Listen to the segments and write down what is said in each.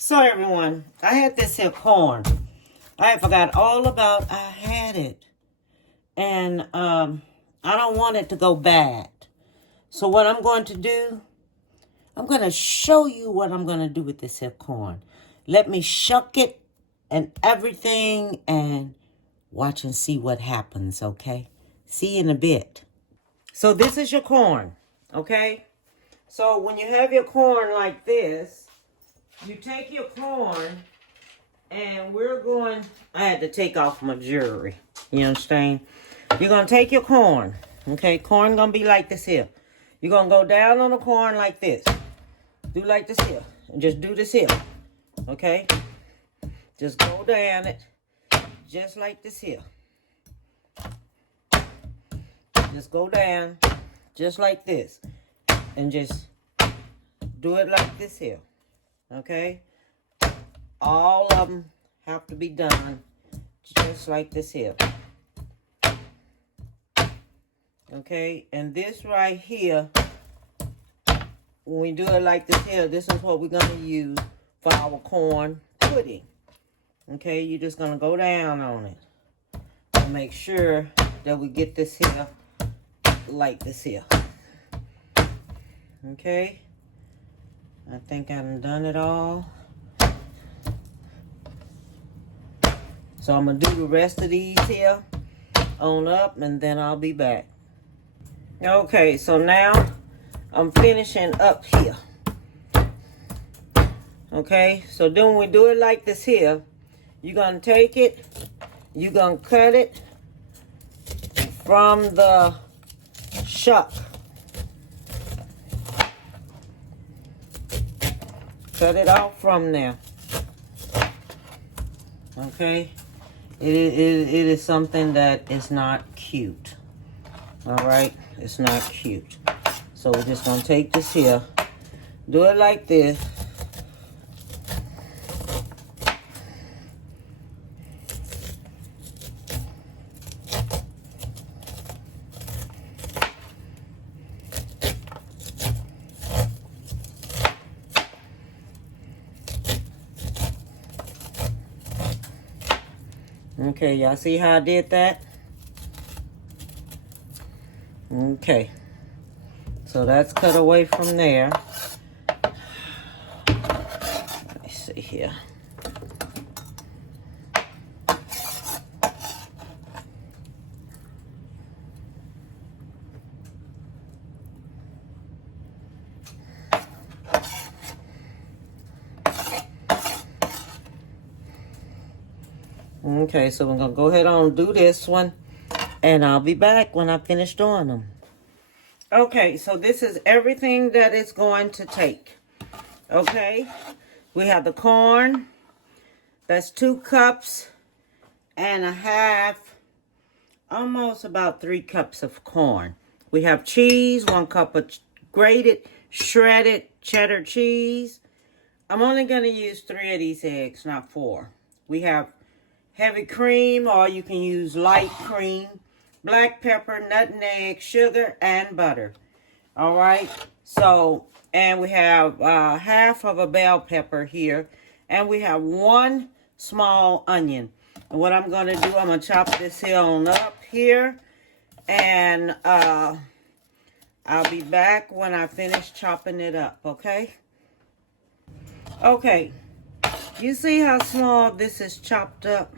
So everyone, I had this here corn. I forgot all about I had it. And I don't want it to go bad. So what I'm going to do, I'm going to show you what I'm going to do with this here corn. Let me shuck it and everything and watch and see what happens, okay? See you in a bit. So this is your corn, okay? So when you have your corn like this, you take your corn and we're going, I had to take off my jewelry, you understand? You're going to take your corn, okay? Corn going to be like this here. You're going to go down on the corn like this. Do like this here. And just do this here, okay? Just go down it just like this here. Just go down just like this. And just do it like this here, okay? All of them have to be done just like this here. Okay, and this right here, when we do it like this here, this is what we're going to use for our corn pudding. Okay, you're just going to go down on it and make sure that we get this here like this here. Okay, I think I've done it all. So I'm going to do the rest of these here on up and then I'll be back. Okay, so now I'm finishing up here. Okay, so then when we do it like this here, you're going to take it, you're going to cut it from the shuck. Cut it off from there. Okay, it is something that is not cute. All right, it's not cute. So we're just gonna take this here, do it like this. Okay, y'all see how I did that? Okay, so that's cut away from there. Let me see here. Okay, so we're going to go ahead on and do this one. And I'll be back when I finish doing them. Okay, so this is everything that it's going to take. Okay, we have the corn. That's 2 cups and a half. Almost about 3 cups of corn. We have cheese, 1 cup of grated, shredded cheddar cheese. I'm only going to use 3 of these eggs, not 4. We have heavy cream, or you can use light cream, black pepper, nutmeg, sugar, and butter. All right. So, and we have half of a bell pepper here, and we have 1 small onion. And what I'm going to do, I'm going to chop this here on up here, and I'll be back when I finish chopping it up, okay? Okay, you see how small this is chopped up?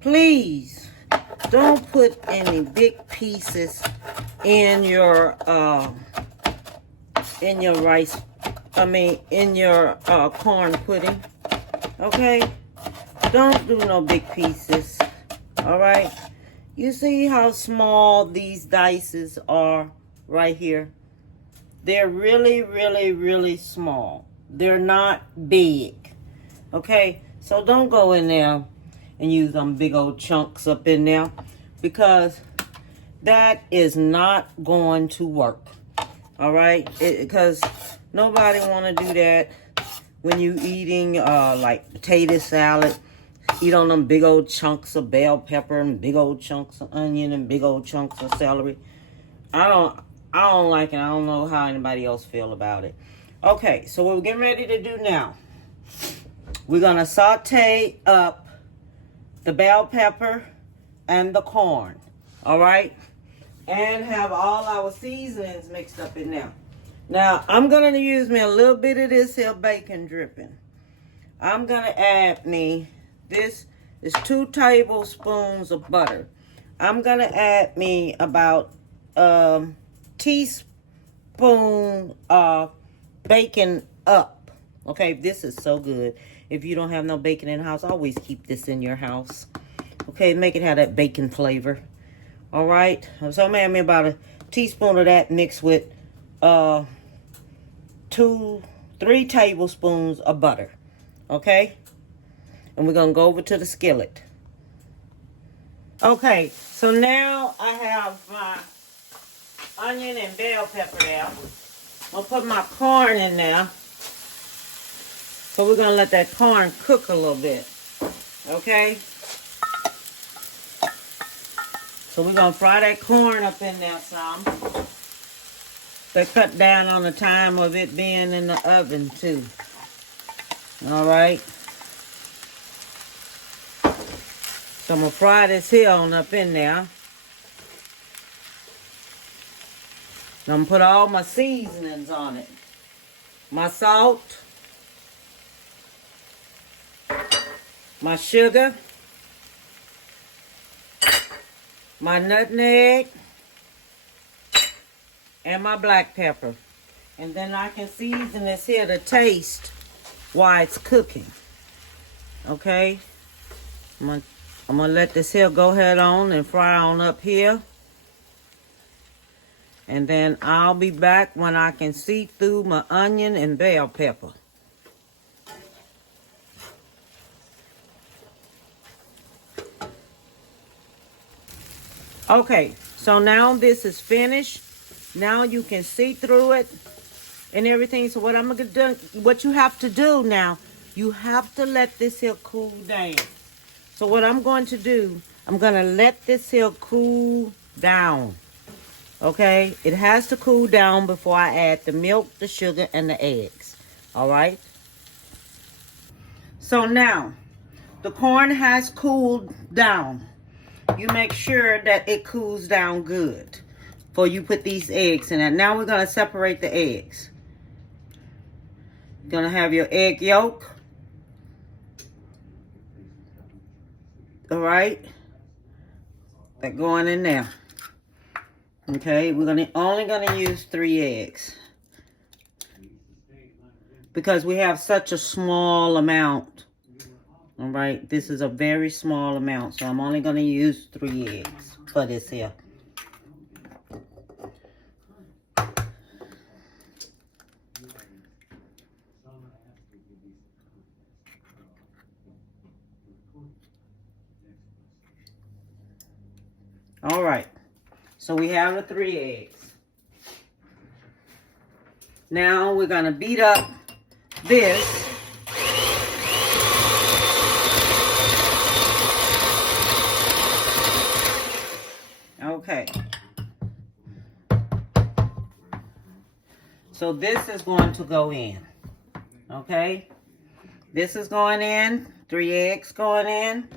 Please don't put any big pieces in your rice, in your corn pudding, okay? Don't do no big pieces, all right? You see how small these dices are right here? They're really, really, really small. They're not big, okay? So don't go in there and use them big old chunks up in there, because that is not going to work, all right? Because nobody want to do that when you eating like potato salad. Eat on them big old chunks of bell pepper and big old chunks of onion and big old chunks of celery. I don't like it. I don't know how anybody else feel about it. Okay, so what we're getting ready to do now, We're going to saute up the bell pepper and the corn. All right? And have all our seasonings mixed up in there. Now, I'm going to use me a little bit of this here bacon dripping. I'm going to add me, this is 2 tablespoons of butter. I'm going to add me about a teaspoon of bacon up. Okay, this is so good. If you don't have no bacon in the house, always keep this in your house. Okay, make it have that bacon flavor. All right, so I'm going to add me about a teaspoon of that mixed with 3 tablespoons of butter. Okay, and we're going to go over to the skillet. Okay, so now I have my onion and bell pepper there. I'll put my corn in there. So we're going to let that corn cook a little bit. Okay? So we're going to fry that corn up in there some. They cut down on the time of it being in the oven too. All right? So I'm going to fry this here on up in there. I'm going to put all my seasonings on it. My salt. My sugar. My nutmeg. And my black pepper. And then I can season this here to taste while it's cooking. Okay? I'm gonna let this here go ahead on and fry on up here. And then I'll be back when I can see through my onion and bell pepper. Okay, so now this is finished. Now you can see through it and everything. So what I'm gonna do, what you have to do now, you have to let this here cool down. So what I'm going to do, I'm going to let this here cool down. Okay? It has to cool down before I add the milk, the sugar, and the eggs. All right? So now, the corn has cooled down. You make sure that it cools down good before you put these eggs in it. Now we're going to separate the eggs. You're going to have your egg yolk. All right, that going in there. Okay, we're only gonna use 3 eggs because we have such a small amount. All right, this is a very small amount, so I'm only gonna use 3 eggs for this here. All right, so we have the 3 eggs. Now we're gonna beat up this. Okay. So this is going to go in. Okay. This is going in. 3 eggs going in.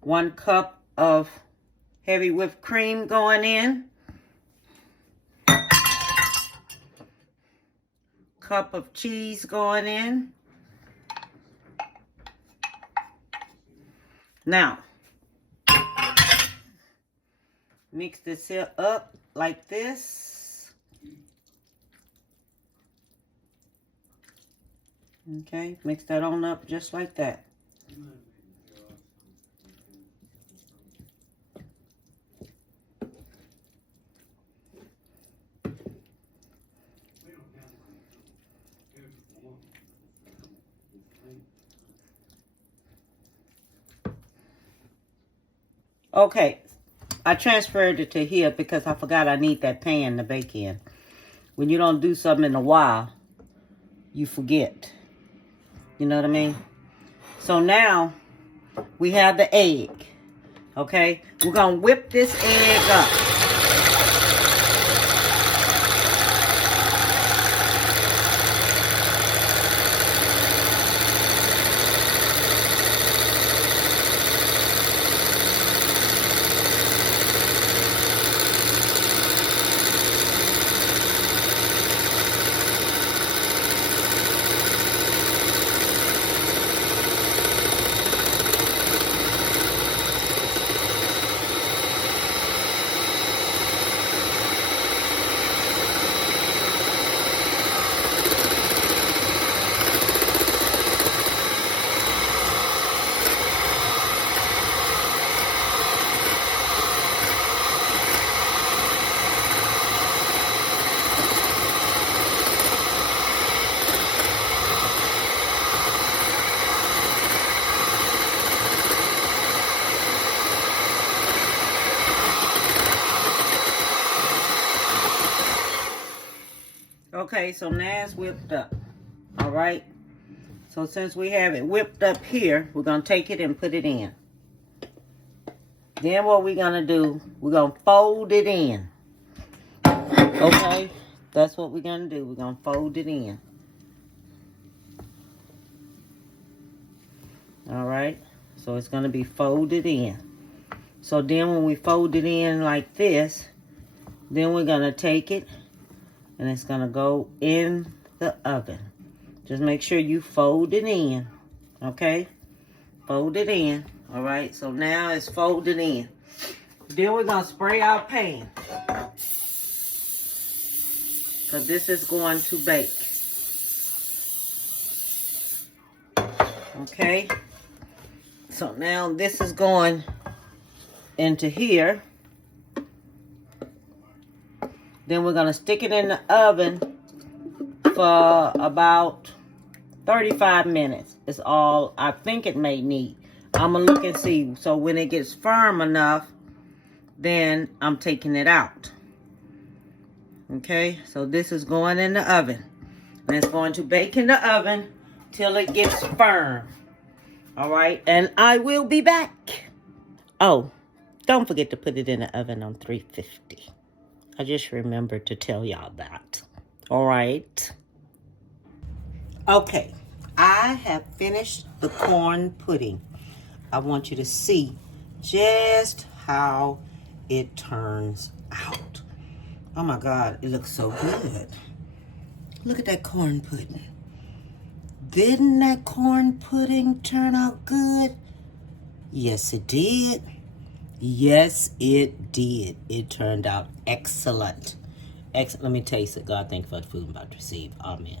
One cup of heavy whipped cream going in. Cup of cheese going in. Now, mix this here up like this. Okay, mix that on up just like that. Okay, I transferred it to here because I forgot I need that pan to bake in. When you don't do something in a while, you forget. You know what I mean? So now we have the egg. Okay, we're gonna whip this egg up. Okay, so now it's whipped up. All right. So since we have it whipped up here, we're going to take it and put it in. Then what we're going to do, we're going to fold it in. Okay, that's what we're going to do. We're going to fold it in. All right, so it's going to be folded in. So then when we fold it in like this, then we're going to take it and it's going to go in the oven. Just make sure you fold it in, okay? Fold it in, all right? So now it's folded in. Then we're going to spray our pan, because this is going to bake. Okay? So now this is going into here. Then we're going to stick it in the oven for about 35 minutes. It's all I think it may need. I'm going to look and see. So when it gets firm enough, then I'm taking it out. Okay, so this is going in the oven. And it's going to bake in the oven till it gets firm. All right, and I will be back. Oh, don't forget to put it in the oven on 350. I just remembered to tell y'all that. All right. Okay, I have finished the corn pudding. I want you to see just how it turns out. Oh my God, it looks so good. Look at that corn pudding. Didn't that corn pudding turn out good? Yes, it did. Yes, it did. It turned out excellent. Excellent. Let me taste it. God, thank you for the food I'm about to receive. Amen.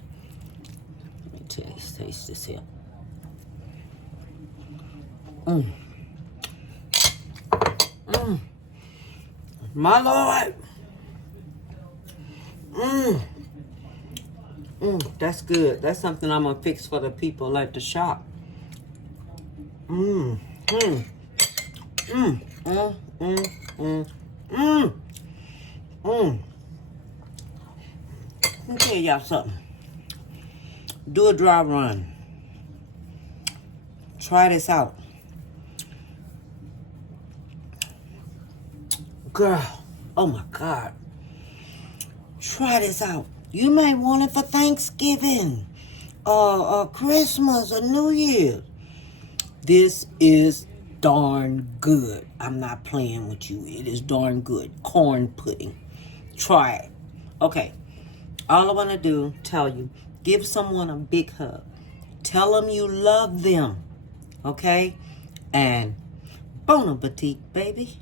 Let me taste this here. My Lord. That's good. That's something I'm going to fix for the people at the shop. Let me tell y'all something. Do a dry run. Try this out. Girl, oh my God. Try this out. You may want it for Thanksgiving, or Christmas, or New Year's. This is darn good. I'm not playing with you. It is darn good. Corn pudding. Try it. Okay. All I want to do, tell you, give someone a big hug. Tell them you love them. Okay? And bon appetit, baby.